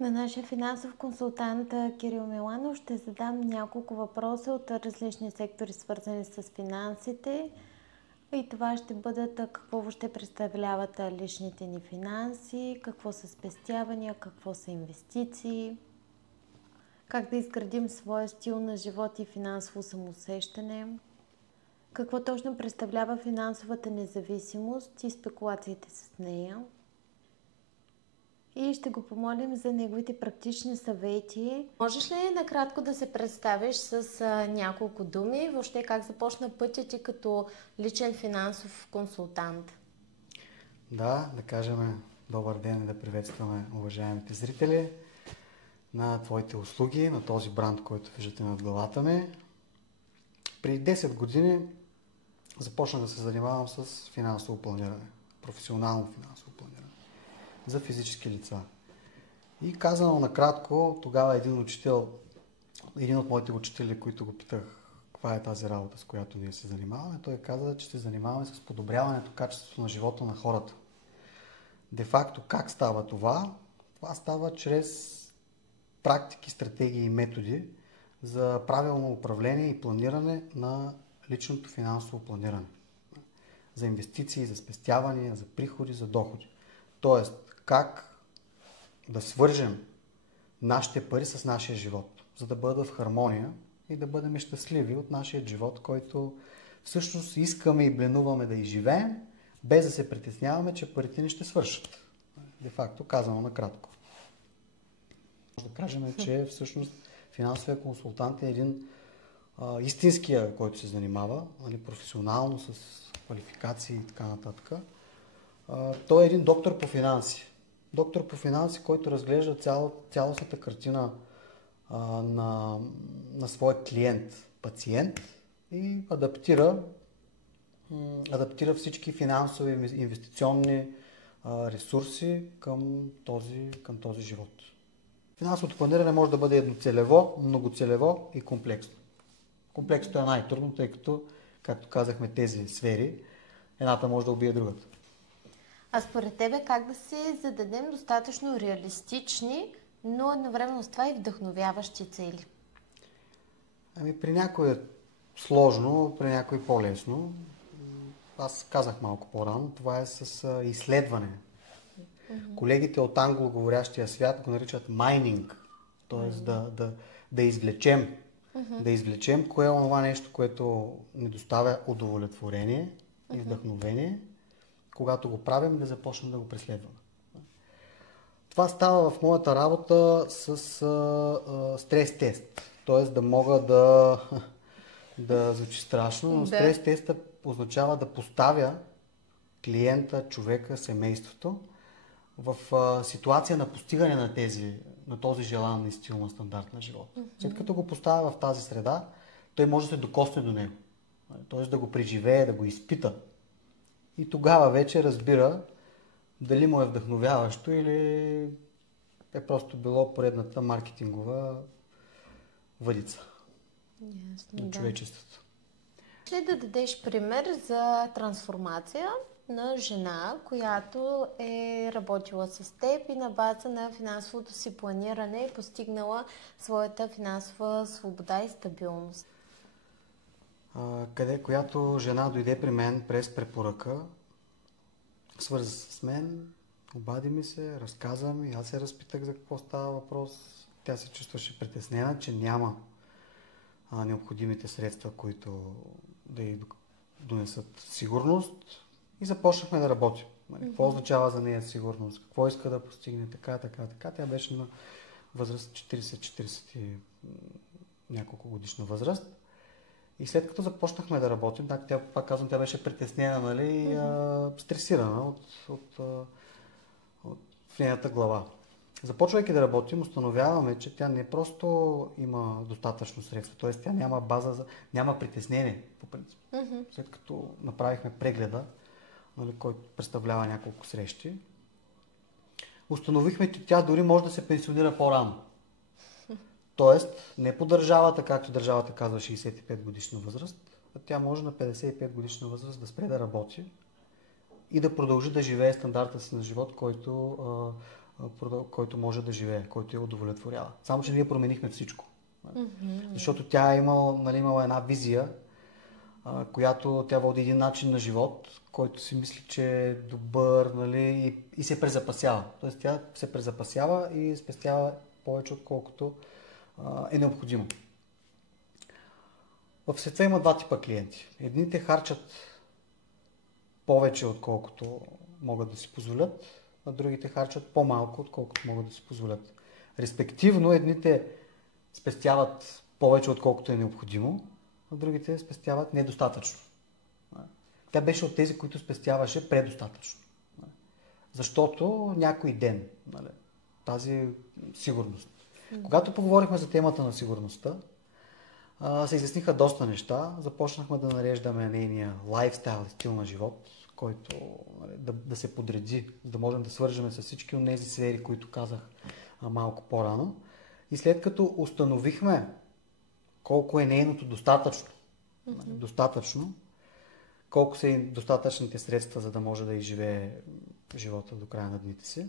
На нашия финансов консултант Кирил Миланов ще задам няколко въпроса от различни сектори, свързани с финансите. И това ще бъдат какво въобще представляват личните ни финанси, какво са спестявания, какво са инвестиции, как да изградим своя стил на живот и финансово самоусещане, какво точно представлява финансовата независимост и спекулациите с нея. И ще го помолим за неговите практични съвети. Можеш ли накратко да се представиш с няколко думи, въобще как започна пътят ти като личен финансов консултант? Да кажем добър ден и да приветстваме уважаемите зрители на твоите услуги, на този бранд, който виждате над главата ми. Преди 10 години започнах да се занимавам с финансово планиране, професионално финансово планиране за физически лица. И казано накратко, тогава един от моите учители, които го питах каква е тази работа, с която ние се занимаваме, той каза, че се занимаваме с подобряването качеството на живота на хората. Де-факто как става това? Това става чрез практики, стратегии и методи за правилно управление и планиране на личното финансово планиране. За инвестиции, за спестявания, за приходи, за доходи. Тоест, как да свържем нашите пари с нашия живот, за да бъдат в хармония и да бъдем щастливи от нашия живот, който всъщност искаме и бленуваме да изживеем, без да се притесняваме, че парите ни ще свършат. Де-факто, казано накратко. Може да кажем, че всъщност финансовия консултант е един истинския, който се занимава професионално с квалификации и така нататък. Той е един доктор по финанси. Доктор по финанси, който разглежда цялостната картина на своя клиент, пациент и адаптира всички финансови инвестиционни ресурси към този живот. Финансовото планиране може да бъде едноцелево, многоцелево и комплексно. Комплексното е най-трудно, тъй като, както казахме, тези сфери, едната може да убие другата. А според тебе как да се зададем достатъчно реалистични, но едновременно с това и вдъхновяващи цели? При някой е сложно, при някой по-лесно. Аз казах малко по-рано, това е с изследване. Колегите от англоговорящия свят го наричат майнинг, т.е. да извлечем. Да извлечем кое е това нещо, което ни доставя удовлетворение и вдъхновение, когато го правим, да започнем да го преследваме. Това става в моята работа с стрес-тест. Т.е. да мога да звучи страшно, но стрес-теста означава да поставя клиента, човека, семейството в ситуация на постигане на този желан и стил на стандарт на живот. След като го поставя в тази среда, той може да се докосне до него. Т.е. да го преживее, да го изпита. И тогава вече разбира дали му е вдъхновяващо или е просто било поредната маркетингова въдица на човечеството. Ще да дадеш пример за трансформация на жена, която е работила с теб и на база на финансовото си планиране е постигнала своята финансова свобода и стабилност? Която жена дойде при мен през препоръка, свърза се с мен, обади ми се, разказа ми, аз се разпитах за какво става въпрос. Тя се чувстваше притеснена, че няма необходимите средства, които да й донесат сигурност, и започнахме да работим. Какво означава за нея сигурност, какво иска да постигне, така. Тя беше на възраст 40 и няколко годишна възраст. И след като започнахме да работим, пак казвам, тя беше притеснена, стресирана в нейната глава. Започвайки да работим, установяваме, че тя не просто има достатъчно средства, т.е. тя няма база, няма притеснение по принцип. След като направихме прегледа, който представлява няколко срещи, установихме, че тя дори може да се пенсионира по-рано. Тоест, не по държавата, както държавата казва 65 годишна възраст, а тя може на 55 годишна възраст да спре да работи и да продължи да живее стандарта си на живот, който който може да живее, който я удовлетворява. Само, че ние променихме всичко. Защото тя имала една визия, която тя води един начин на живот, който си мисли, че е добър, нали, и се презапасява. Тоест тя се презапасява и спестява повече, отколкото е необходимо. В света има два типа клиенти. Едните харчат повече, отколкото могат да си позволят, а другите харчат по-малко, отколкото могат да си позволят. Респективно, едните спестяват повече, отколкото е необходимо, а другите спестяват недостатъчно. Тя беше от тези, които спестяваше предостатъчно. Защото някой ден, нали, тази сигурност. Когато поговорихме за темата на сигурността, се изясниха доста неща. Започнахме да нареждаме нейния лайфстайл, стил на живот, който, нали, да се подреди, да можем да свържем с всички от тези сфери, които казах малко по-рано. И след като установихме колко е нейното достатъчно, колко са и достатъчните средства, за да може да изживее живота до края на дните си,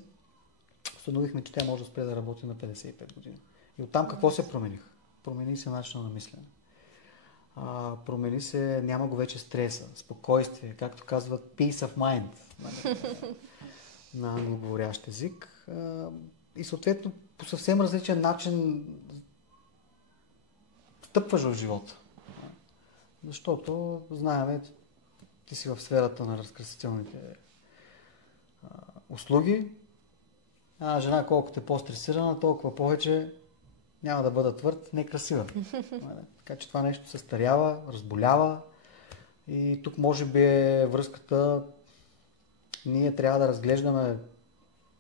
установихме, че тя може да спре да работи на 55 години. И оттам какво се промениха? Промени се начина на мислене. Промени се, няма го вече стреса, спокойствие, както казват peace of mind на англоговорящ език. И съответно по съвсем различен начин стъпваш в живота. Защото знаем, ти си в сферата на разкрасителните услуги. Една жена, колкото е по-стресирана, толкова повече няма да бъда твърд, некрасива. Така че това нещо се старява, разболява и тук може би е връзката. Ние трябва да разглеждаме,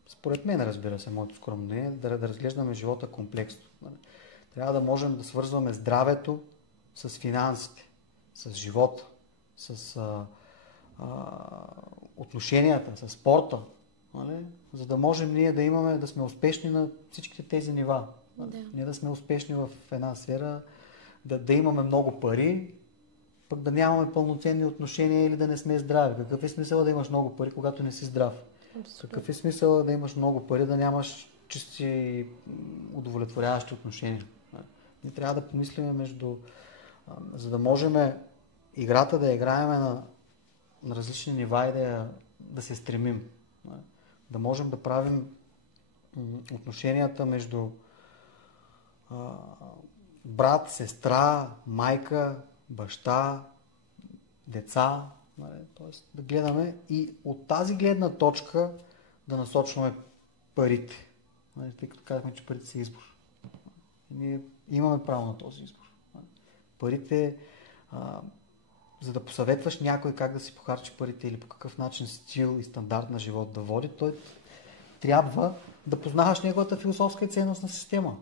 според мен, разбира се, моето скромно мнение, да разглеждаме живота комплексно. Трябва да можем да свързваме здравето с финансите, с живота, с отношенията, с спорта, нали? За да можем ние да сме успешни на всичките тези нива. Да. Ние да сме успешни в една сфера, да имаме много пари, пък да нямаме пълноценни отношения или да не сме здрави. Какъв е смисъл да имаш много пари, когато не си здрав? Абсолютно. Какъв е смисъл да имаш много пари, да нямаш чисти удовлетворяващи отношения? Ние трябва да помислим за да можем играта да играем на различни нива и да се стремим. Да можем да правим отношенията между брат, сестра, майка, баща, деца. Тоест да гледаме и от тази гледна точка да насочваме парите. Тъй като казахме, че парите са избор. Ние имаме право на този избор. Парите, за да посъветваш някой как да си похарчи парите или по какъв начин стил и стандарт на живот да води, той трябва да познаваш неговата философска и ценностна система.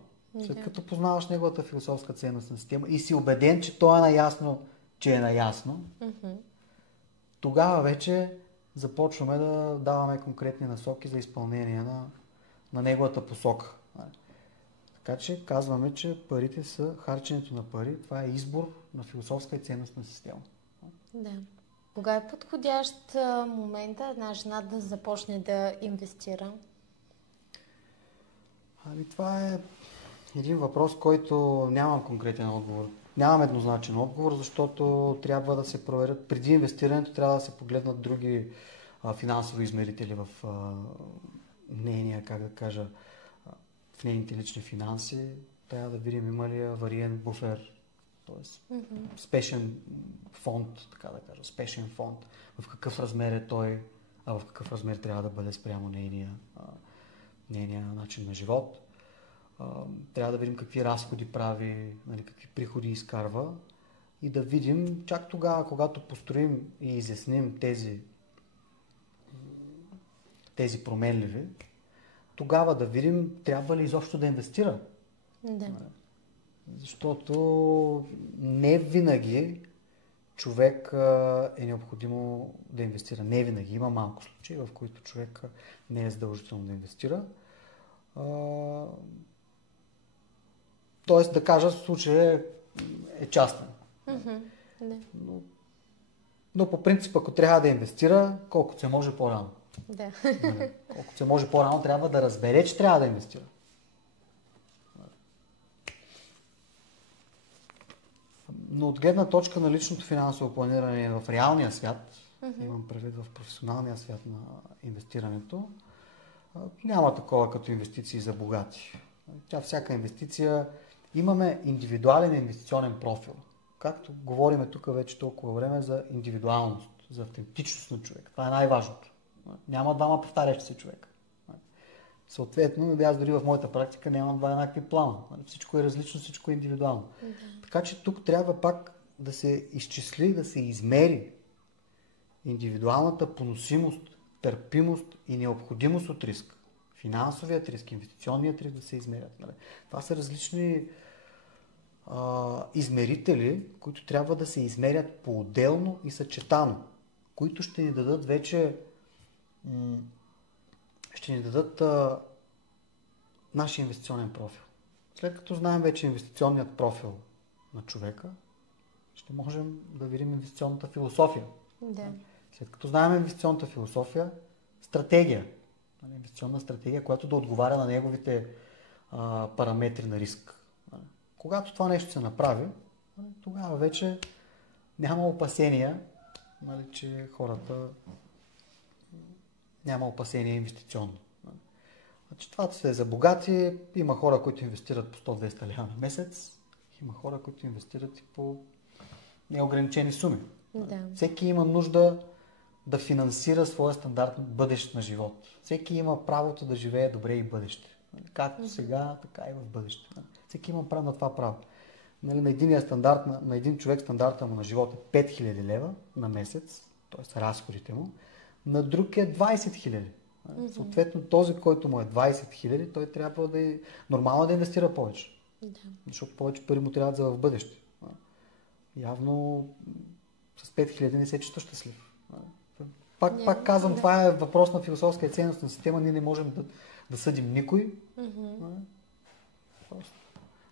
След като познаваш неговата философска ценностна система и си убеден, че той е наясно, че е наясно, тогава вече започваме да даваме конкретни насоки за изпълнение на неговата посока. Така че казваме, че парите са харченето на пари. Това е избор на философска и ценностна система. Да. Кога е подходящ момента една жена да започне да инвестира? Това е един въпрос, който нямам конкретен отговор. Нямам еднозначен отговор, защото трябва да се проверят. Преди инвестирането трябва да се погледнат други финансови измерители в нейния, в нейните лични финанси. Трябва да видим има ли авариен буфер, т.е. спешен фонд, така да кажа, спешен фонд. В какъв размер е той, а в какъв размер трябва да бъде спрямо нейния начин на живот. Трябва да видим какви разходи прави, нали, какви приходи изкарва и да видим чак тогава, когато построим и изясним тези променливи, тогава да видим трябва ли изобщо да инвестира. Да. Защото не винаги човек е необходимо да инвестира. Не винаги. Има малко случаи, в които човек не е задължително да инвестира. Тоест, да кажа, случай е частен. Но по принцип, ако трябва да инвестира, колкото се може по-рано. Да. Колкото се може по-рано трябва да разбере, че трябва да инвестира. Но от гледна точка на личното финансово планиране в реалния свят, имам предвид в професионалния свят на инвестирането, няма такова като инвестиции за богати. Всяка инвестиция, имаме индивидуален инвестиционен профил. Както говорим тук вече толкова време за индивидуалност, за автентичност на човек. Това е най-важното. Няма двама повтарящи се човека. Съответно, аз дори в моята практика нямам два еднакви плана. Всичко е различно, всичко е индивидуално. Така че тук трябва пак да се изчисли, да се измери индивидуалната поносимост, търпимост и необходимост от риск. Финансовият риск, инвестиционният риск да се измерят. Това са различни измерители, които трябва да се измерят по-отделно и съчетано, които ще ни дадат вече нашия инвестиционен профил. След като знаем вече инвестиционният профил на човека, ще можем да видим инвестиционната философия. Да. След като знаем инвестиционната философия, стратегия. Инвестиционна стратегия, която да отговаря на неговите параметри на риск. Когато това нещо се направи, тогава вече няма опасения, че хората няма опасения инвестиционно. Значи, това се е за богати. Има хора, които инвестират по 100-200 лева на месец. Има хора, които инвестират и по неограничени суми. Да. Всеки има нужда да финансира своя стандарт бъдещ на живот. Всеки има правото да живее добре и бъдеще. Както сега, така и в бъдеще. Всеки има право на това право. На един човек стандарта му на живота е 5000 лева на месец, т.е. разходите му, на друг е 20 000. Съответно, този, който му е 20 000, той трябва да е нормално да инвестира повече. Защото повече пари му трябва за в бъдеще. Явно с 5000 не се чувства щастлив. Пак казвам, това е въпрос на философска и ценностна система. Ние не можем да съдим никой.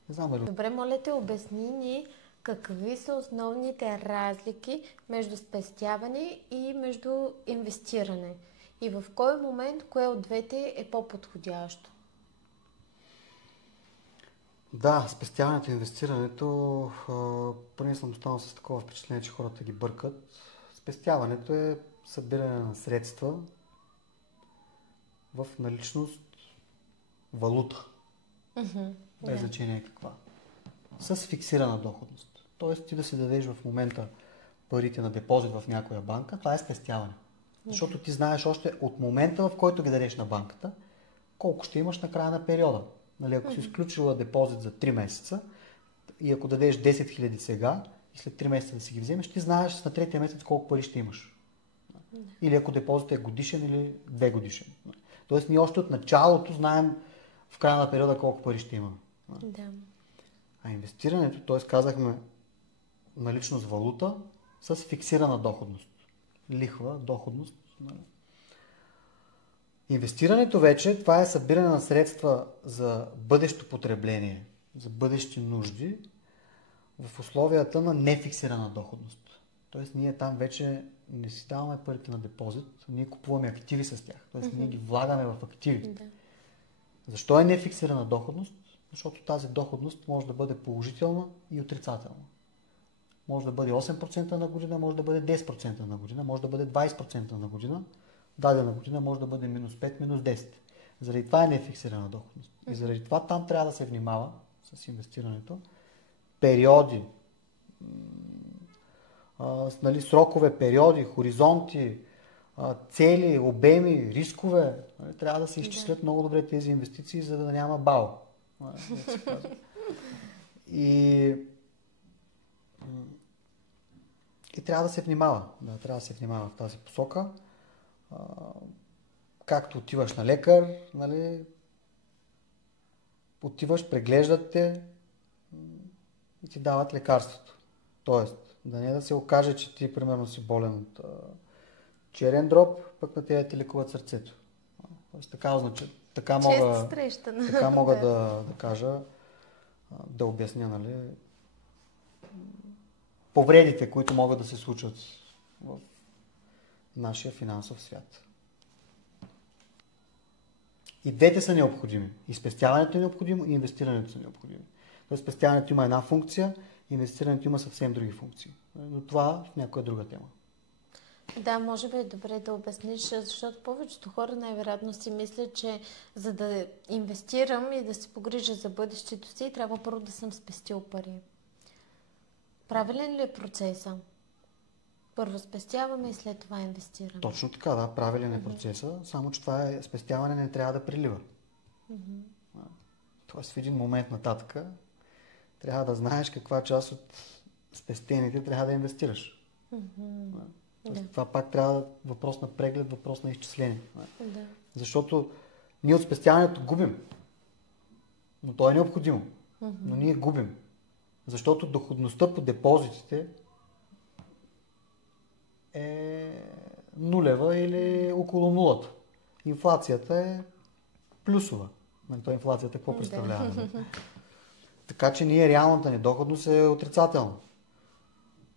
Не знам дали. Добре, моля те, обясни ни какви са основните разлики между спестяване и между инвестиране. И в кой момент кое от двете е по-подходящо? Да, спестяването и инвестирането, поне съм останал с такова впечатление, че хората ги бъркат. Спестяването е събиране на средства в наличност валута. Без значение каква. С фиксирана доходност. Тоест ти да си дадеш в момента парите на депозит в някоя банка, това е спестяване. Защото ти знаеш още от момента, в който ги дадеш на банката, колко ще имаш на края на периода. Нали, ако си изключила депозит за 3 месеца и ако дадеш 10 000 сега и след 3 месеца да си ги вземеш, ти знаеш на третия месец колко пари ще имаш. Или ако депозитът е годишен или 2 годишен. Тоест ние още от началото знаем в края на периода колко пари ще имаме. Да. А инвестирането, т.е. казахме наличност валута с фиксирана доходност. Лихва, доходност. Инвестирането вече, това е събиране на средства за бъдещо потребление, за бъдещи нужди в условията на нефиксирана доходност. Тоест ние там вече не си даваме парите на депозит, ние купуваме активи с тях. Тоест ние ги влагаме в активи. Да. Защо е нефиксирана доходност? Защото тази доходност може да бъде положителна и отрицателна. Може да бъде 8% на година, може да бъде 10% на година, може да бъде 20% на година. Дадена година може да бъде минус 5, минус 10. Заради това е нефиксирана доходност. И заради това там трябва да се внимава с инвестирането. Периоди, срокове, периоди, хоризонти, цели, обеми, рискове. Трябва да се изчислят много добре тези инвестиции, за да няма бал. И трябва да се внимава. Да, трябва да се внимава в тази посока. Както отиваш на лекар, нали, отиваш, преглеждат те и ти дават лекарството. Тоест, да не да се окаже, че ти примерно си болен от черен дроб, пък на тебе ти лекуват сърцето. Тоест, така мога да кажа, да обясня, нали, повредите, които могат да се случат в нашия финансов свят. И двете са необходими. И спестяването е необходимо, и инвестирането са необходими. Тоест спестяването има една функция, инвестирането има съвсем други функции. Но това в някоя друга тема. Да, може би е добре да обясниш, защото повечето хора най-вероятно си мислят, че за да инвестирам и да се погрижа за бъдещето си, трябва първо да съм спестил пари. Правилен ли е процеса? Първо спестяваме и след това инвестираме. Точно така, да, правилен е процеса, само че това е спестяване не трябва да прилива. Тоест в един момент нататък трябва да знаеш каква част от спестените трябва да инвестираш. Това пак трябва въпрос на преглед, въпрос на изчисление. Да. Защото ние от спестяването губим. Но то е необходимо. Но ние губим. Защото доходността по депозитите е нулева или около нулата. Инфлацията е плюсова. То инфлацията какво представлява? Така че ние реалната ни доходност е отрицателна.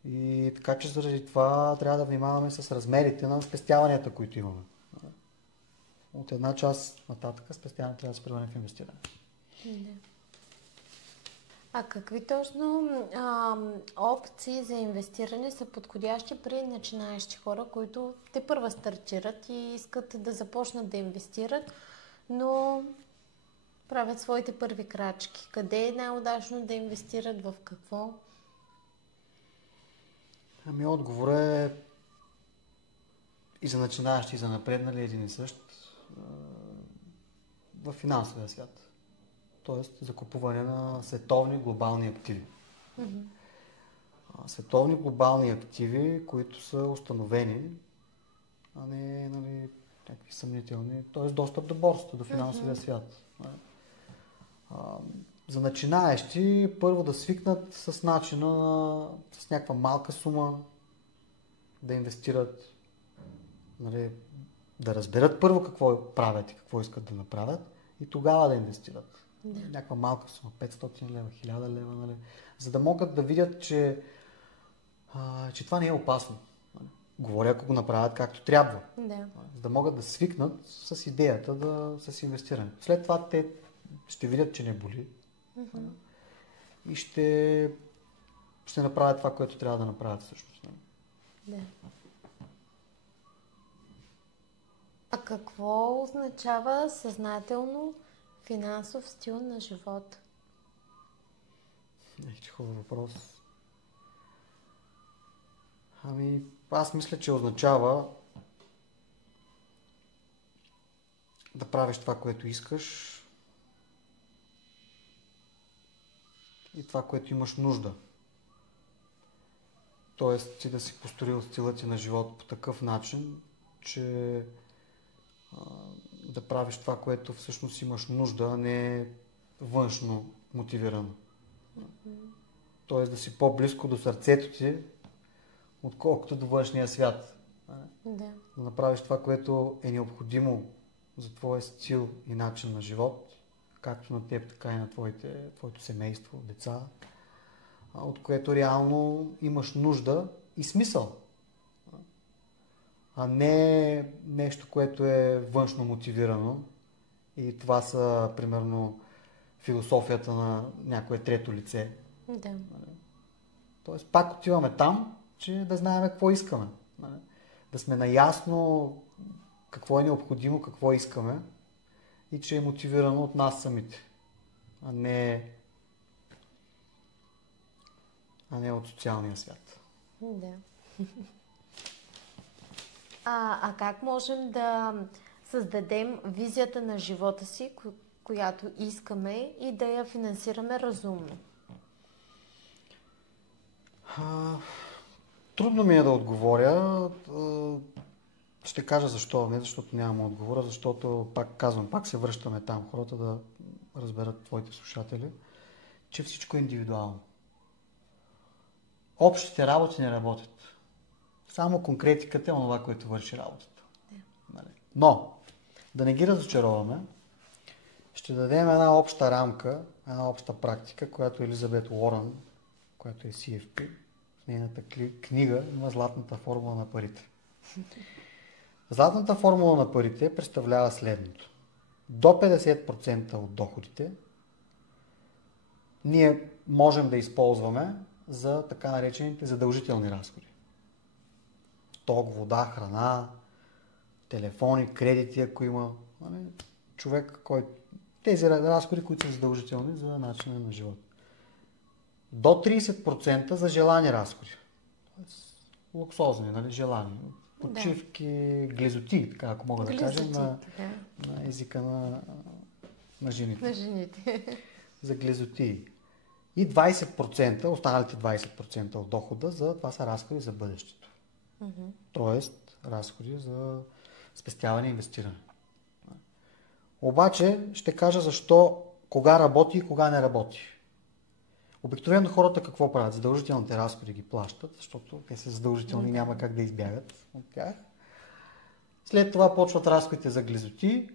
И така че заради това трябва да внимаваме с размерите на спестяванията, които имаме. От една част нататък спестяването трябва да се превърне в инвестиране. А какви точно опции за инвестиране са подходящи при начинаещи хора, които те първа стартират и искат да започнат да инвестират, но правят своите първи крачки? Къде е най-удачно да инвестират, в какво? Ами отговорът е и за начинаещи, и за напреднали един и същ в финансовия свят. Тоест за купуване на световни глобални активи. Световни глобални активи, които са установени, а не някакви съмнителни, т.е. достъп до борсата, до финансовия свят. За начинаещи първо да свикнат с начина, с някаква малка сума да инвестират, да разберат първо какво правят и какво искат да направят и тогава да инвестират. Някаква малка сума, 500 лева, 1000 лева, за да могат да видят, че това не е опасно. Говоря, ако го направят както трябва. За да могат да свикнат с идеята с инвестиране. След това те ще видят, че не боли. И ще направят това, което трябва да направят всъщност. А какво означава съзнателно финансов стил на живот? Хубав въпрос. Ами, аз мисля, че означава да правиш това, което искаш и това, което имаш нужда. Тоест, ти да си построил стила ти на живот по такъв начин, че да правиш това, което всъщност имаш нужда, а не външно мотивирано. Тоест да си по-близко до сърцето ти, отколкото до външния свят. Да направиш това, което е необходимо за твоя стил и начин на живот, както на теб, така и на твоето семейство, деца, от което реално имаш нужда и смисъл. А не нещо, което е външно мотивирано. И това са, примерно, философията на някое трето лице. Тоест, пак отиваме там, че да знаем какво искаме. Да сме наясно какво е необходимо, какво искаме и че е мотивирано от нас самите, а не от социалния свят. А как можем да създадем визията на живота си, която искаме и да я финансираме разумно? Трудно ми е да отговоря. Ще кажа защо. Не защото нямам отговора, защото, пак се връщаме там. Хората да разберат твоите слушатели, че всичко е индивидуално. Общите работи не работят. Само конкретиката е онова, което върши работата. Но, да не ги разочароваме, ще дадем една обща рамка, една обща практика, която Елизабет Уорън, която е CFP, в нейната книга има златната формула на парите. Златната формула на парите представлява следното. до 50% от доходите ние можем да използваме за така наречените задължителни разходи. Ток, вода, храна, телефони, кредити, ако има човек, който... Тези разходи, които са задължителни за начина на живот. До 30% за желани разходи. Луксозни, желани. Почивки, глезоти, така ако мога да кажа, на езика на жените. На жените. За глезоти. И 20%, останалите 20% от дохода, това са разходи за бъдещето. Тоест, разходи за спестяване и инвестиране. Обаче, ще кажа защо, кога работи и кога не работи. Обикновено хората какво правят? Задължителните разходи ги плащат, защото те са задължителни и няма как да избягат от тях. След това почват разходите за глезоти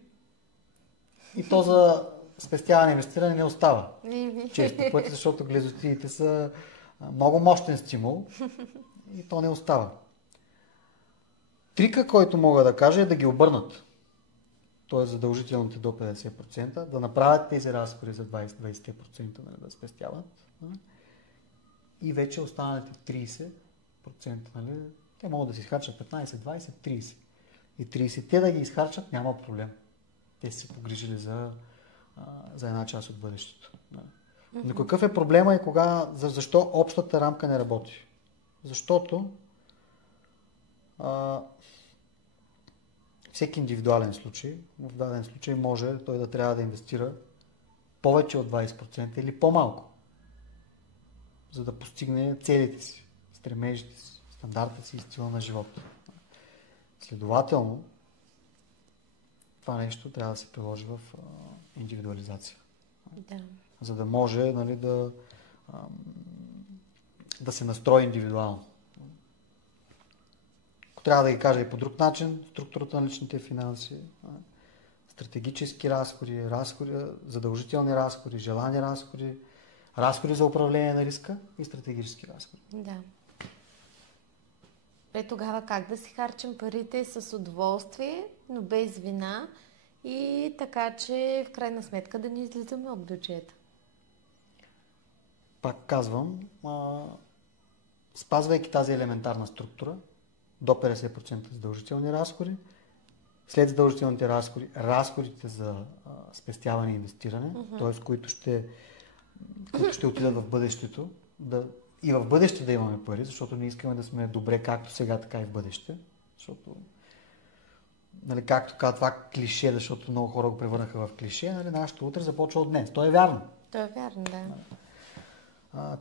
и то за спестяване и инвестиране не остава. Често пъти, защото глезотиите са много мощен стимул и то не остава. Трика, който мога да кажа, е да ги обърнат. Т.е. задължителните до 50%, да направят тези разходи за 20% да спестяват. И вече останалите 30%, те могат да си изхарчат 15, 20, 30. И 30-те да ги изхарчат няма проблем. Те са се погрижили за една част от бъдещето. Но какъв е проблема и защо общата рамка не работи? Защото всеки индивидуален случай, в даден случай може той да трябва да инвестира повече от 20% или по-малко, за да постигне целите си, стремежите си, стандарта си и стила на живота. Следователно, това нещо трябва да се приложи в индивидуализация. Да. За да може да се настрои индивидуално. Ако трябва да ги кажа и по друг начин, структурата на личните финанси, стратегически разходи, задължителни разходи, желани разходи, разходи за управление на риска и стратегически разходи. Да. Тогава как да си харчим парите с удоволствие, но без вина и така, че в крайна сметка да не излизаме от бюджета? Пак казвам, спазвайки тази елементарна структура, до 50% задължителни разходи, след задължителните разходи, разходите за спестяване и инвестиране, т.е. които ще отидат в бъдещето, и в бъдеще да имаме пари, защото не искаме да сме добре както сега, така и в бъдеще. Защото, както казва това клише, защото много хора го превърнаха в клише, нашето утре започва от днес. То е вярно. То е вярно, да.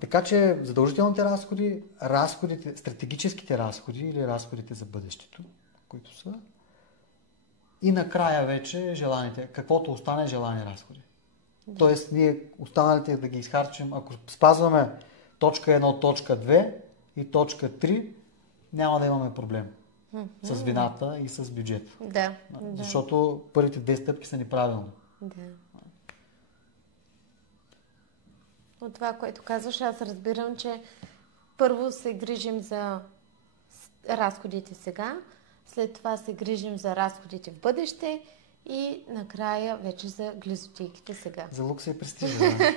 Така че задължителните разходите, стратегическите разходи или разходите за бъдещето, които са, и накрая вече каквото остане желани разходи. Да. Тоест ние останалите да ги изхарчим, ако спазваме точка 1, точка 2 и точка 3, няма да имаме проблем с вината и с бюджета. Да. Защото първите 2 стъпки са неправилни. Да. От това, което казваш, аз разбирам, че първо се грижим за разходите сега, след това се грижим за разходите в бъдеще и накрая вече за глезотийките сега. За лукса и престижа, да.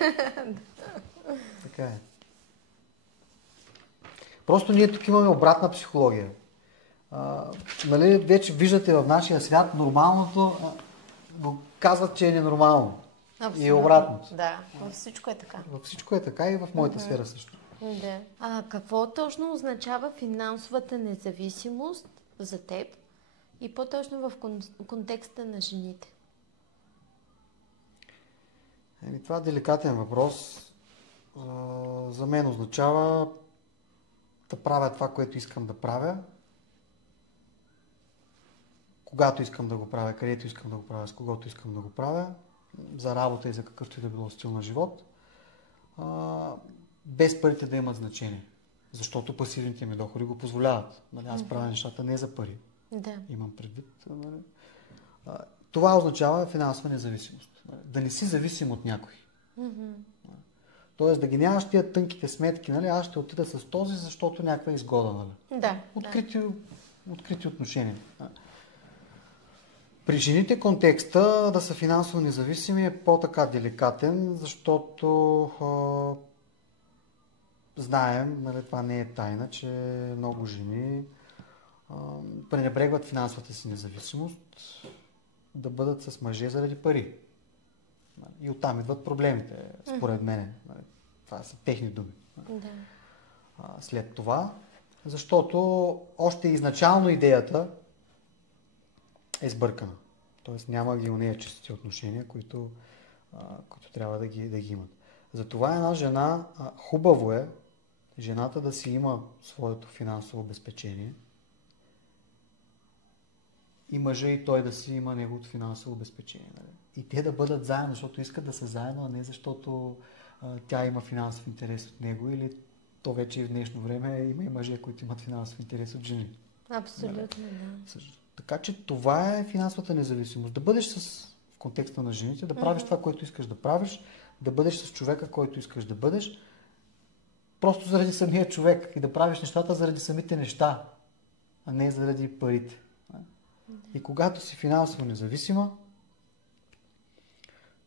Така е. Просто ние тук имаме обратна психология. Вече виждате в нашия свят нормалното, го казват, че е ненормално. Абсолютно. И обратното. Да, във всичко е така. Във всичко е така и в моята сфера също. Да. Какво точно означава финансовата независимост за теб и по-точно в контекста на жените? Това е деликатен въпрос. За мен означава да правя това, което искам да правя, когато искам да го правя, където искам да го правя, с когото искам да го правя, за работа и за какъвто и да било стил на живот, без парите да имат значение. Защото пасивните ми доходи го позволяват. Аз правя нещата не за пари. Да. Имам предвид. Това означава финансова независимост. Да не си зависим от някой. Тоест да ги нямаш тия тънките сметки, аз ще отида с този, защото някаква изгода. Да. Открити отношения. При жените контекста да са финансово независими е по-така деликатен, защото знаем, нали, това не е тайна, че много жени пренебрегват финансовата си независимост да бъдат с мъже заради пари. И оттам идват проблемите, според мен. Това са техни думи. Да. След това, защото още изначално идеята е сбъркана. Тоест няма ги онея чистите отношения, които трябва да ги имат. Затова една жена, хубаво е жената да си има своето финансово обезпечение и мъжа и той да си има неговото финансово обезпечение. Нали? И те да бъдат заедно, защото искат да са заедно, а не защото тя има финансов интерес от него или то вече и в днешно време има и мъже, които имат финансов интерес от жени. Абсолютно, да. Така че това е финансовата независимост. Да бъдеш в контекста на жените, да правиш това, което искаш да правиш, да бъдеш с човека, който искаш да бъдеш, просто заради самия човек и да правиш нещата заради самите неща, а не заради парите. И когато си финансово независима,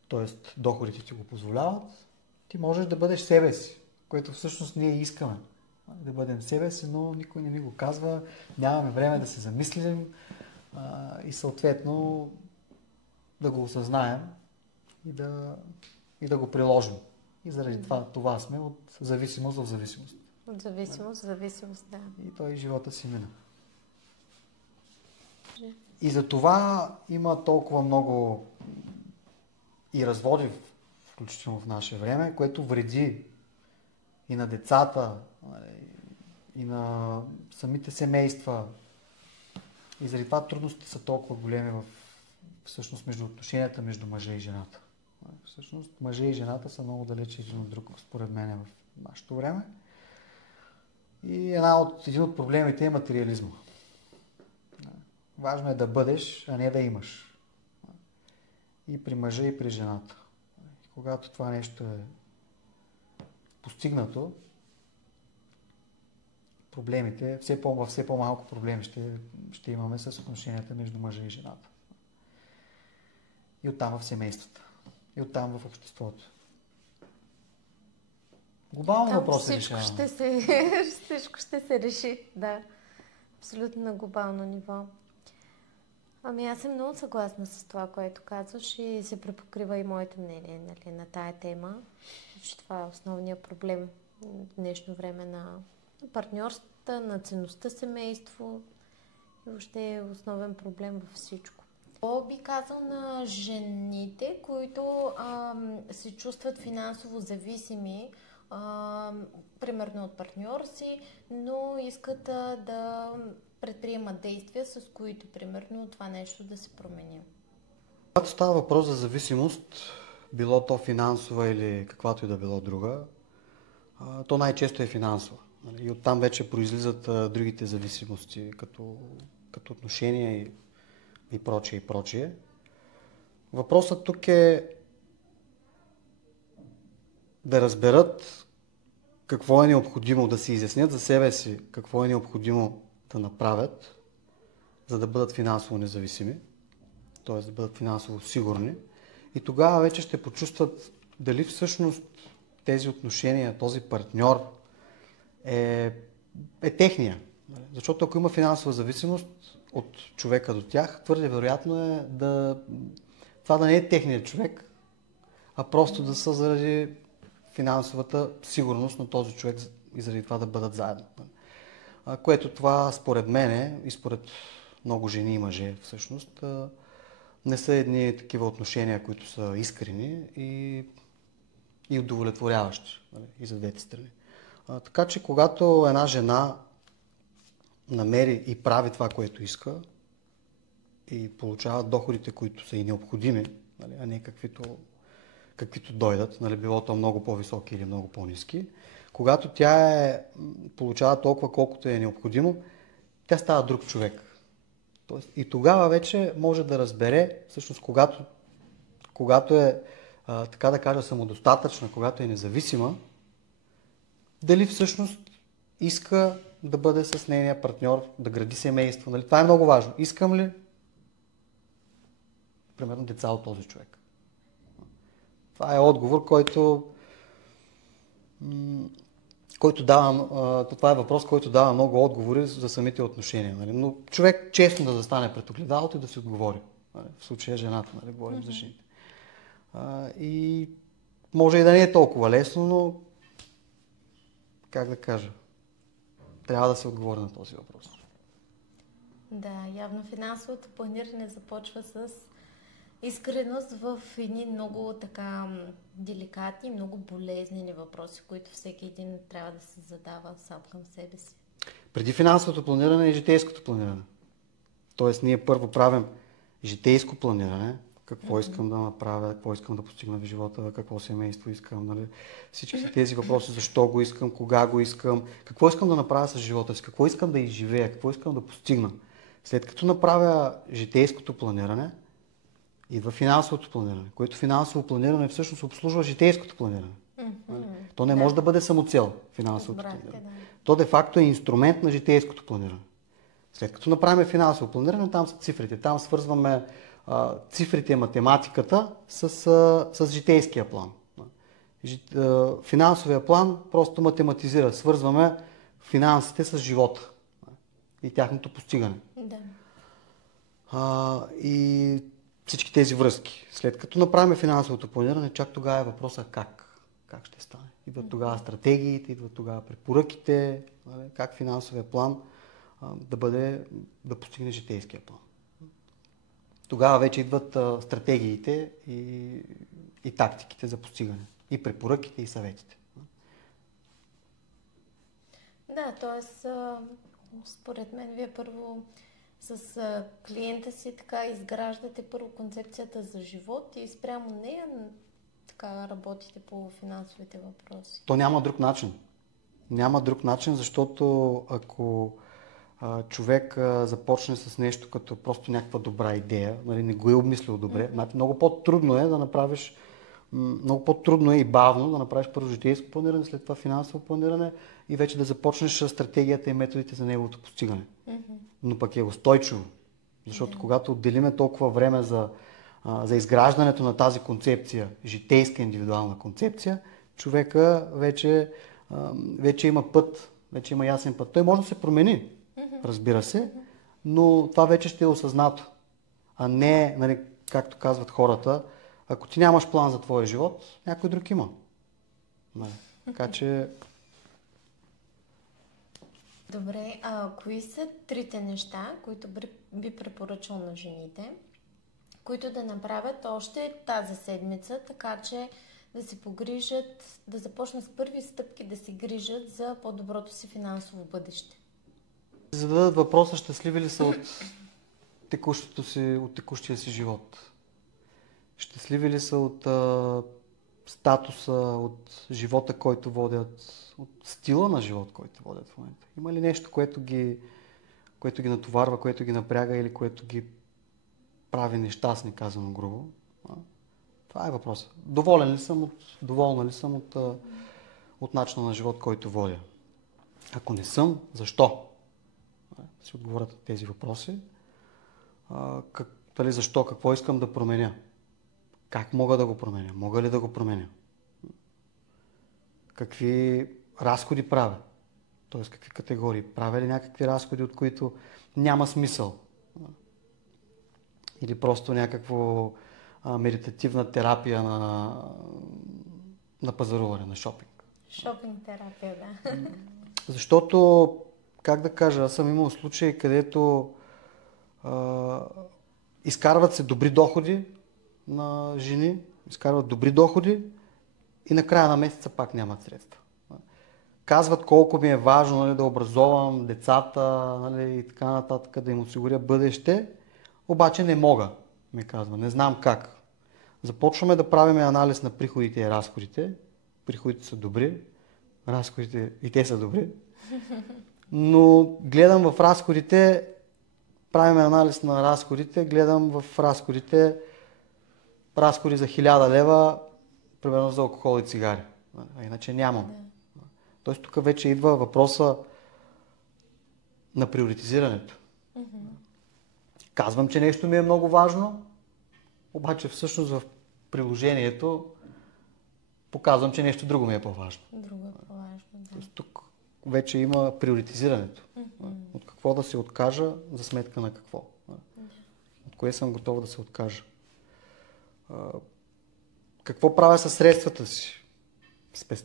т.е. доходите ти го позволяват, ти можеш да бъдеш себе си, което всъщност ние искаме. Да бъдем себе си, но никой не ни го казва, нямаме време да се замислим и съответно да го осъзнаем и да го приложим. И заради това сме от зависимост в зависимост. От зависимост в зависимост, да. И той живота си мина. И за това има толкова много и разводи, включително в наше време, което вреди и на децата, и на самите семейства. И заради това трудностите са толкова големи всъщност между отношенията между мъжа и жената. Всъщност мъжа и жената са много далече един от друг, според мен, в нашето време. И един от проблемите е материализма. Важно е да бъдеш, а не да имаш. И при мъжа, и при жената. И когато това нещо е постигнато, проблемите, все по-малко проблеми ще имаме с отношенията между мъжа и жената. И оттам в семействата. И оттам в обществото. Глобално въпрос се решава. Всичко ще се реши, да. Абсолютно на глобално ниво. Ами аз съм много съгласна с това, което казваш и се препокрива и моето мнение, нали, на тая тема. Че това е основният проблем в днешно време на партньорствата, на ценността семейство и въобще е основен проблем във всичко. Какво би казал на жените, които се чувстват финансово зависими, примерно от партньора си, но искат да предприемат действия, с които, примерно, това нещо да се промени? Когато става въпрос за зависимост, било то финансова или каквато и да било друга, то най-често е финансова. И оттам вече произлизат другите зависимости, като отношения и прочее, и прочее. Въпросът тук е да разберат какво е необходимо, да се изяснят за себе си какво е необходимо да направят, за да бъдат финансово независими, т.е. да бъдат финансово сигурни. И тогава вече ще почувстват дали всъщност тези отношения, този партньор е техния. Защото ако има финансова зависимост от човека до тях, твърде вероятно е това да не е техният човек, а просто да са заради финансовата сигурност на този човек и заради това да бъдат заедно. Което това според мене и според много жени и мъже всъщност не са едни такива отношения, които са искрени и удовлетворяващи, и за двете страни. Така че когато една жена намери и прави това, което иска и получава доходите, които са и необходими, а не каквито дойдат, било то много по-високи или много по-ниски, когато тя получава толкова, колкото е необходимо, тя става друг човек. Тоест, и тогава вече може да разбере, всъщност когато е, така да кажа, самодостатъчна, когато е независима, дали всъщност иска да бъде с нейния партньор, да гради семейство. Това е много важно. Искам ли примерно деца от този човек? Това е отговор, който дава, това е въпрос, който дава много отговори за самите отношения. Нали? Но човек честно да застане пред огледалото и да си отговори. Нали? В случая жената, нали? Говорим за жените. И може и да не е толкова лесно, но как да кажа, трябва да се отговори на този въпрос. Да, явно финансовото планиране започва с искреност в едни много така деликатни, много болезнени въпроси, които всеки един трябва да се задава сам към себе си. Преди финансовото планиране е житейското планиране. Тоест ние първо правим житейско планиране, какво искам да направя, какво искам да постигна в живота, какво семейство искам, нали? Всички тези въпроси, защо го искам, кога го искам, какво искам да направя с живота си, какво искам да изживея, какво искам да постигна. След като направя житейското планиране, идва финансовото планиране, което финансово планиране всъщност обслужва житейското планиране. То не може да бъде самоцел, финансовото планиране. Да. То де-факто е инструмент на житейското планиране. След като направим финансово планиране, там са цифрите, там свързваме цифрите и математиката с житейския план. Финансовия план просто математизира, свързваме финансите с живота и тяхното постигане. Да. И всички тези връзки. След като направим финансовото планиране, чак тогава е въпроса как. Как ще стане. Идват тогава стратегиите, идват тогава препоръките, как финансовия план да постигне житейския план. Тогава вече идват стратегиите и тактиките за постигане. И препоръките, и съветите. Да, т.е. според мен вие първо с клиента си така изграждате първо концепцията за живот и спрямо нея така работите по финансовите въпроси. То няма друг начин. Няма друг начин, защото ако човек започне с нещо като просто някаква добра идея, нали, не го е обмислил добре, много по-трудно е да направиш, много по-трудно е и бавно да направиш първо житейско планиране, след това финансово планиране и вече да започнеш с стратегията и методите за неговото постигане. Но пък е устойчиво, защото когато отделиме толкова време за изграждането на тази концепция, житейска индивидуална концепция, човека вече има път, вече има ясен път. Той може да се промени, разбира се, но това вече ще е осъзнато, а не, нали, както казват хората, ако ти нямаш план за твоя живот, някой друг има. Така че... Добре, кои са трите неща, които би препоръчал на жените, които да направят още тази седмица, така че да се погрижат, да започнат с първи стъпки да се грижат за по-доброто си финансово бъдеще? Зададат въпроса, щастливи ли са от текущия си живот? Щастливи ли са от статуса, от живота, който водят, от стила на живот, който водят в момента? Има ли нещо, което ги натоварва, което ги напряга или което ги прави нещастни, казано грубо? Това е въпросът. Доволна ли съм от начина на живот, който водя? Ако не съм, защо? Си отговорят на тези въпроси. Защо? Какво искам да променя? Как мога да го променя? Мога ли да го променя? Какви разходи правя? Тоест какви категории? Правя ли някакви разходи, от които няма смисъл? Или просто някаква медитативна терапия на пазаруване, на шопинг? Шопинг терапия, да. Защото, как да кажа, аз съм имал случаи, където изкарват се добри доходи на жени, изкарват добри доходи и накрая на месеца пак нямат средства. Казват колко ми е важно, нали, да образовам децата, нали, и така нататък, да им осигуря бъдеще, обаче не мога, ми казва, не знам как. Започваме да правим анализ на приходите и разходите. Приходите са добри, разходите и те са добри, но гледам в разходите, правим анализ на разходите, гледам в разходи за 1000 лева, примерно за алкохол и цигари. А иначе нямам. Да. Тоест тук вече идва въпроса на приоритизирането. Казвам, че нещо ми е много важно, обаче всъщност в приложението показвам, че нещо друго ми е по-важно. Друго е по-важно, да. Тоест, тук вече има приоритизирането. От какво да се откажа за сметка на какво. От кое съм готов да се откажа. Какво правя със средствата си?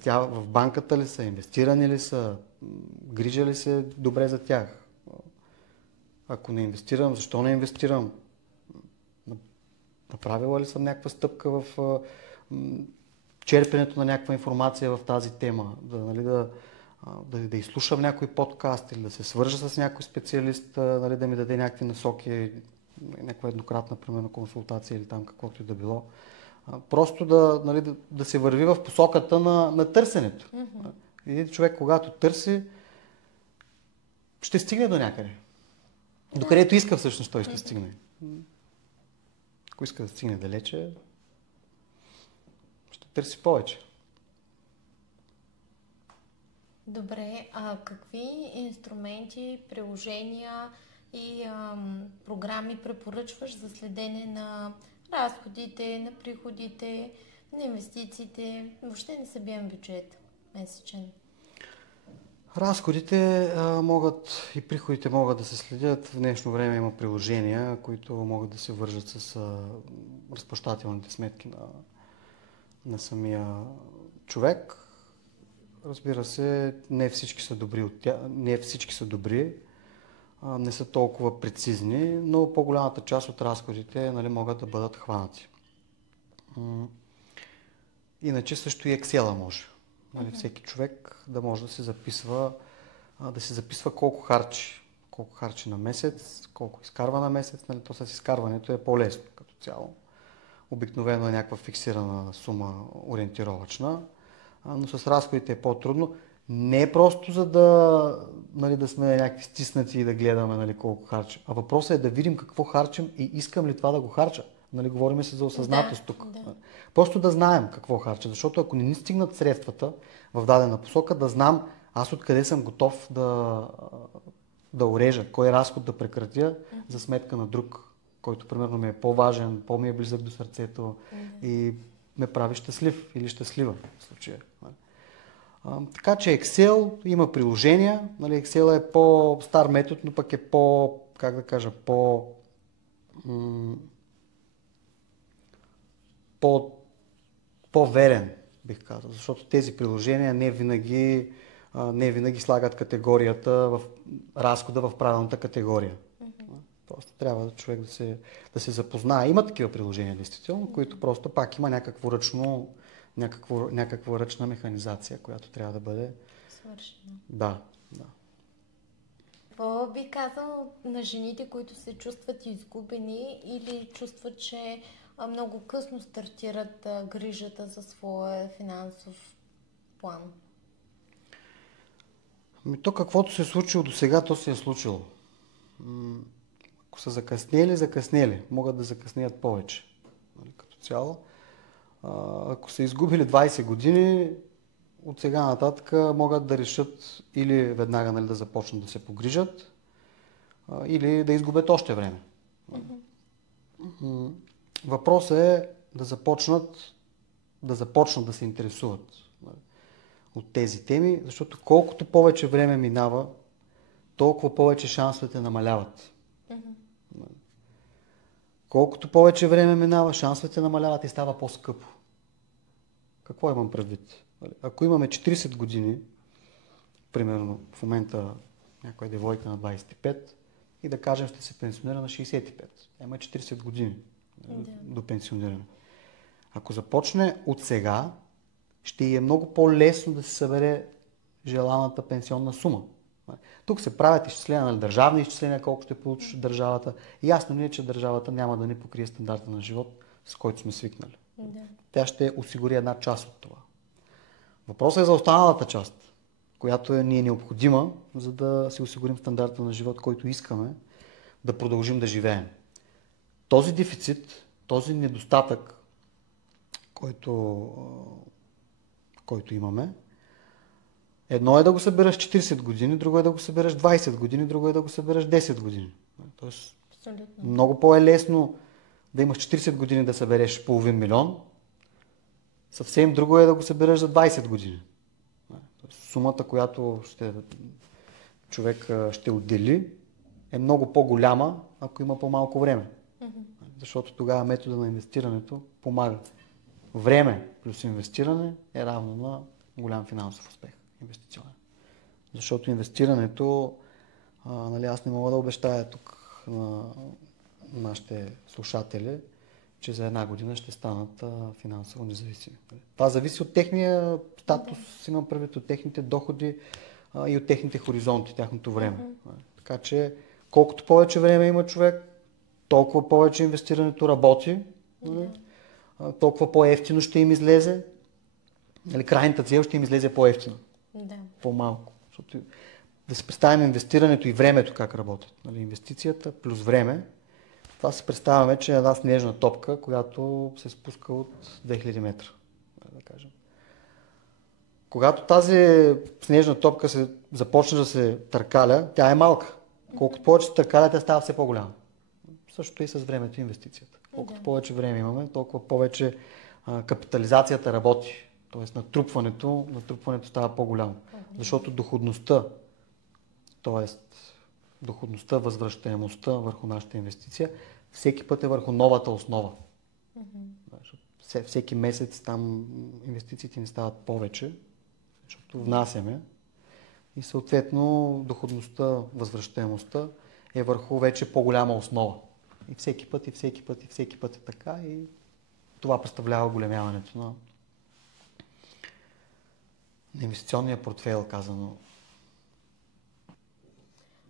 В банката ли са, инвестирани ли са, грижа ли се добре за тях? Ако не инвестирам, защо не инвестирам? Направила ли съм някаква стъпка в черпенето на някаква информация в тази тема? Да изслушам някой подкаст или да се свържа с някой специалист, нали, да ми даде някакви насоки, някаква еднократна, примерно, консултация или там каквото и да било. Просто да се върви в посоката на търсенето. Един човек, когато търси, ще стигне до някъде. Докъдето иска всъщност той ще стигне. Ако иска да стигне далече, ще търси повече. Добре, а какви инструменти, приложения и програми препоръчваш за следене на разходите, на приходите, на инвестициите, въобще не събием бюджет месечен? Разходите могат и приходите могат да се следят. В днешно време има приложения, които могат да се вържат с разплащателните сметки на самия човек. Разбира се, не всички са добри, не са толкова прецизни, но по-голямата част от разходите, нали, могат да бъдат хванати. Иначе също и Excel може. Нали, всеки човек да може да се записва колко харчи на месец, колко изкарва на месец. Нали, то с изкарването е по-лесно като цяло. Обикновено е някаква фиксирана сума, ориентировачна, но с разходите е по-трудно. Не е просто за да сме някакви стиснати и да гледаме, нали, колко харчим, а въпросът е да видим какво харчим и искам ли това да го харча. Нали, говорим се за осъзнатост тук. Да. Просто да знаем какво харча, защото ако не ни стигнат средствата в дадена посока, да знам аз откъде съм готов да урежа, кой разход да прекратя за сметка на друг, който примерно ми е по-важен, по-ми е близък до сърцето и ме прави щастлив или щастлива в случая. Така че Excel има приложения. Нали, Excel е по-стар метод, но пък е по-верен, бих казал. Защото тези приложения не винаги слагат категорията в разхода в правилната категория. Просто трябва човек да се запознае. Има такива приложения, действително, които просто пак има някаква ръчна механизация, която трябва да бъде свършена. Да. Какво би казал на жените, които се чувстват изгубени или чувстват, че много късно стартират грижата за своя финансов план? То каквото се е случило до сега, то се е случило. Ако са закъснели, могат да закъснеят повече. Като цяло. Ако са изгубили 20 години, от сега нататък могат да решат или веднага, нали, да започнат да се погрижат, или да изгубят още време. Въпросът е да започнат да се интересуват от тези теми, защото колкото повече време минава, толкова повече шансовете намаляват. Колкото повече време минава, шансовете намаляват и става по-скъпо. Какво имам предвид? Ако имаме 40 години, примерно в момента някоя девойка на 25 и да кажем ще се пенсионира на 65. Има 40 години до пенсиониране. Ако започне от сега, ще е много по-лесно да се събере желаната пенсионна сума. Тук се правят изчисления, нали, държавни изчисления, колко ще получиш от държавата. Ясно ни е, че държавата няма да ни покрие стандарта на живот, с който сме свикнали. Тя ще осигури една част от това. Въпросът е за останалата част, която ни е необходима, за да си осигурим стандарта на живот, който искаме да продължим да живеем. Този дефицит, този недостатък, който имаме, едно е да го събереш 40 години, друго е да го събереш 20 години, друго е да го събереш 10 години. Тоест, много по-е лесно да имаш 40 години да събереш половин милион, съвсем друго е да го събереш за 20 години. Сумата, която човек ще отдели, е много по-голяма, ако има по-малко време. Защото тогава метода на инвестирането помага. Време плюс инвестиране е равно на голям финансов успех, инвестиционен. Защото инвестирането, аз не мога да обещая тук на нашите слушатели, че за една година ще станат финансово независими. Това зависи от техния статус, имам предвид, от техните доходи и от техните хоризонти, тяхното време. Така че, колкото повече време има човек, толкова повече инвестирането работи, толкова по-евтино ще им излезе. Крайната цел ще им излезе по-евтино. По-малко. Защото да си представим инвестирането и времето как работят. Инвестицията плюс време. Това си представяме, че е една снежна топка, която се спуска от 2000 метра. Да кажем. Когато тази снежна топка започне да се търкаля, тя е малка. Колкото повече се търкаля, тя става все по-голяма. Същото и с времето и инвестицията. Колкото повече време имаме, толкова повече капитализацията работи. Тоест натрупването става по-голямо. Защото доходността, възвръщаемостта върху нашата инвестиция, всеки път е върху новата основа. Всеки месец там инвестициите ни стават повече, защото внасяме и съответно доходността, възвръщаемостта е върху вече по-голяма основа. И всеки път е така и това представлява големяването на инвестиционния портфейл, казано.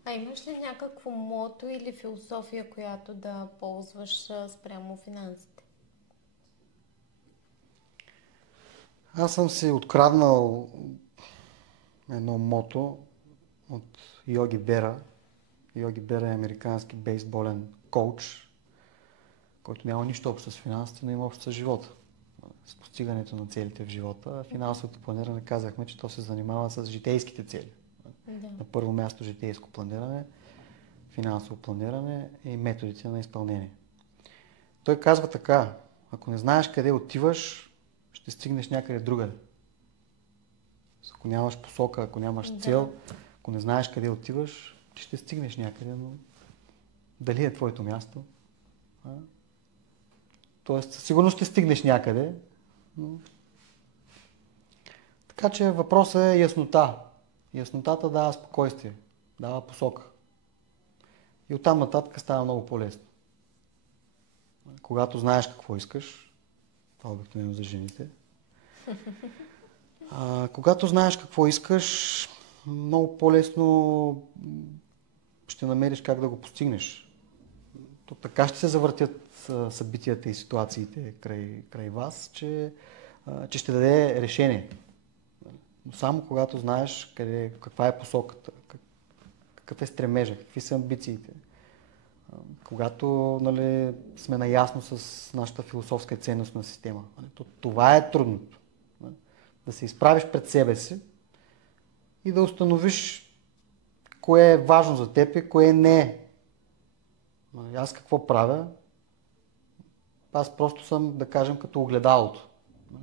А имаш ли някакво мото или философия, която да ползваш спрямо финансите? Аз съм си откраднал едно мото от Йоги Бера. Йоги Бера е американски бейсболен коуч, който няма нищо общо с финансите, но има общо с живота. С постигането на целите в живота. Финансовото планиране казахме, че то се занимава с житейските цели. На първо място житейско планиране, финансово планиране и методите на изпълнение. Той казва така: ако не знаеш къде отиваш, ще стигнеш някъде другаде. Ако нямаш посока, ако нямаш цел, ако не знаеш къде отиваш, ти ще стигнеш някъде, но дали е твоето място? Тоест, сигурно ще стигнеш някъде. Но... Така че въпросът е яснота. Яснотата дава спокойствие, дава посока. И оттам нататък става много по-лесно. Когато знаеш какво искаш, това е обикновено за жените, когато знаеш какво искаш, много по-лесно ще намериш как да го постигнеш. То така ще се завъртят събитията и ситуациите край вас, че ще даде решение. Но само когато знаеш каква е посоката, какъв е стремежа, какви са амбициите, когато сме наясно с нашата философска и ценностна система. Това е трудното. Да се изправиш пред себе си и да установиш кое е важно за теб и кое не е. Аз какво правя? Аз просто съм, да кажем, като огледалото.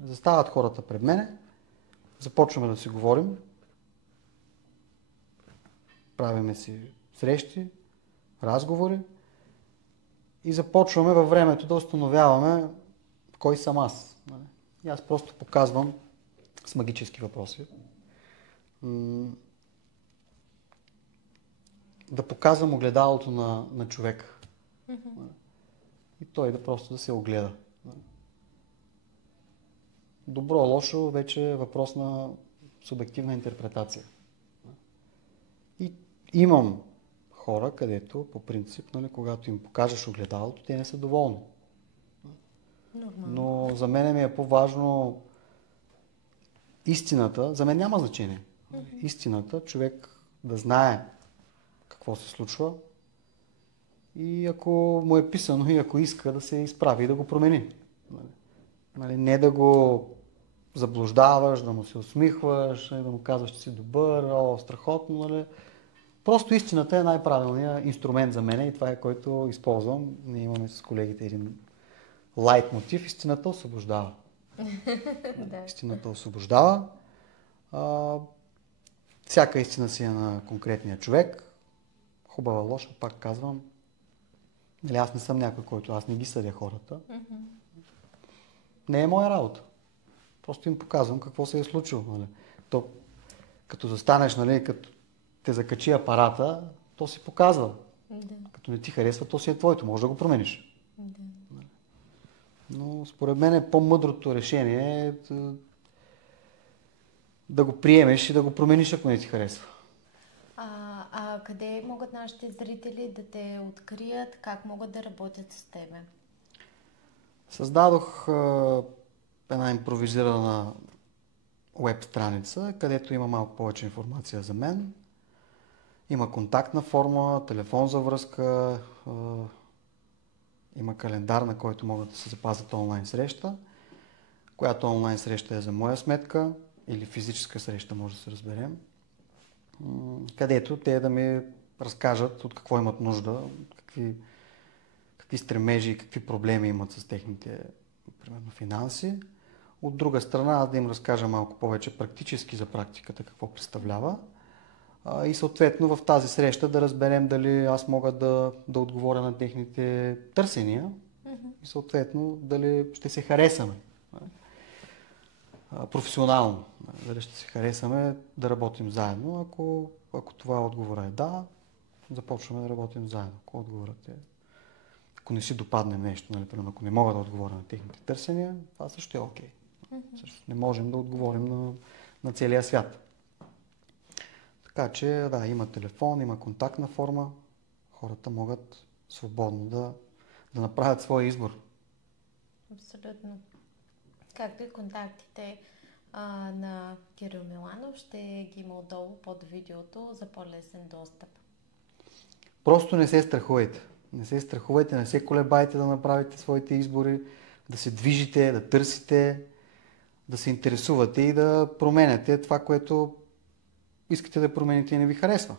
Застават хората пред мене, започваме да си говорим, правиме си срещи, разговори и започваме във времето да установяваме кой съм аз. И аз просто показвам с магически въпроси. Да показвам огледалото на човека. И той да се огледа. Добро, лошо вече е въпрос на субективна интерпретация. И имам хора, където по принцип, когато им покажеш огледалото, те не са доволни. Но за мен ми е по-важно истината. За мен няма значение. Истината, човек да знае какво се случва и ако му е писано и ако иска да се изправи и да го промени. Не да го заблуждаваш, да му се усмихваш, да му казваш, че си добър, страхотно. Просто истината е най-правилният инструмент за мен и това е, който използвам. Ние имаме с колегите един лайт мотив, истината освобождава. Да. Истината освобождава. Всяка истина си е на конкретния човек. Хубава, лоша, пак казвам. Нали, аз не съм някой, който аз не ги съдя хората. Не е моя работа. Просто им показвам какво се е случило. Нали. То, като застанеш, нали, като те закачи апарата, то си показва. Да. Като не ти харесва, то си е твоето. Може да го промениш. Да. Но според мен е по-мъдрото решение да го приемеш и да го промениш, ако не ти харесва. Къде могат нашите зрители да те открият? Как могат да работят с тебе? Създадох една импровизирана веб страница, където има малко повече информация за мен. Има контактна форма, телефон за връзка, има календар, на който могат да се запазят онлайн среща, която онлайн среща е за моя сметка или физическа среща, може да се разберем, където те да ми разкажат от какво имат нужда, какви стремежи и какви проблеми имат с техните, примерно, финанси. От друга страна, аз да им разкажа малко повече практически за практиката, какво представлява. И съответно в тази среща да разберем дали аз мога да отговоря на техните търсения и съответно дали ще се харесаме професионално. Дали ще се харесаме да работим заедно. Ако това отговора е да, започваме да работим заедно. Ако отговорът е, ако не си допадне нещо, нали, примерно, ако не мога да отговоря на техните търсения, това също е окей. Също не можем да отговорим на целия свят. Така че, да, има телефон, има контактна форма. Хората могат свободно да направят своя избор. Абсолютно. Както и контактите на Кирил Миланов, ще ги има отдолу под видеото за по-лесен достъп. Просто не се страхувайте. Не се страхувайте, не се колебайте да направите своите избори, да се движите, да търсите, да се интересувате и да променяте това, което искате да промените и не ви харесва.